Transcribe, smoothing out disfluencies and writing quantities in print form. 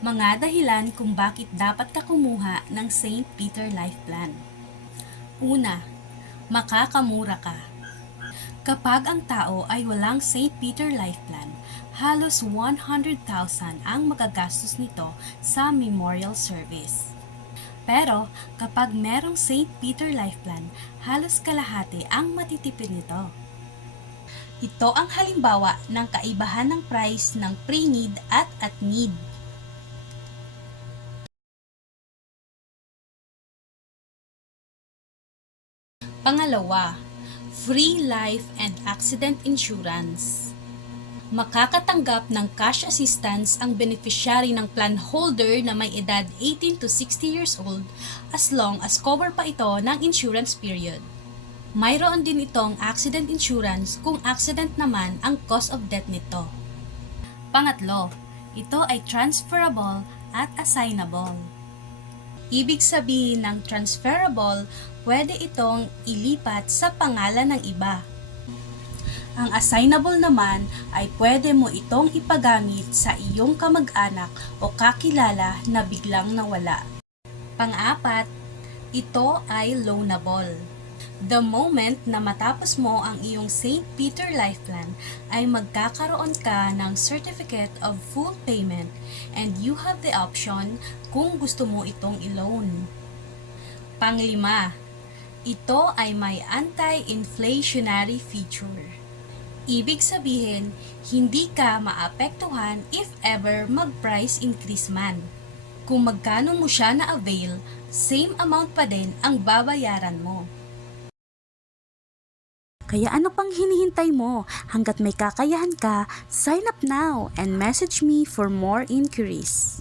Mga dahilan kung bakit dapat ka kumuha ng St. Peter Life Plan. Una, makakamura ka. Kapag ang tao ay walang St. Peter Life Plan, halos 100,000 ang magagastos nito sa memorial service. Pero kapag merong St. Peter Life Plan, halos kalahati ang matitipid nito. Ito ang halimbawa ng kaibahan ng price ng pre-need at at-need. Pangalawa, free life and accident insurance. Makakatanggap ng cash assistance ang beneficiary ng plan holder na may edad 18 to 60 years old as long as cover pa ito ng insurance period. Mayroon din itong accident insurance kung accident naman ang cause of death nito. Pangatlo, ito ay transferable at assignable. Ibig sabihin ng transferable, pwede itong ilipat sa pangalan ng iba. Ang assignable naman ay pwede mo itong ipagamit sa iyong kamag-anak o kakilala na biglang nawala. Pang-apat, ito ay loanable. The moment na matapos mo ang iyong St. Peter Life Plan ay magkakaroon ka ng Certificate of Full Payment and you have the option kung gusto mo itong i-loan. Panglima, ito ay may anti-inflationary feature. Ibig sabihin, hindi ka maapektuhan if ever mag-price increase man. Kung magkano mo siya na-avail, same amount pa din ang babayaran mo. Kaya ano pang hinihintay mo? Hanggat may kakayahan ka, sign up now and message me for more inquiries.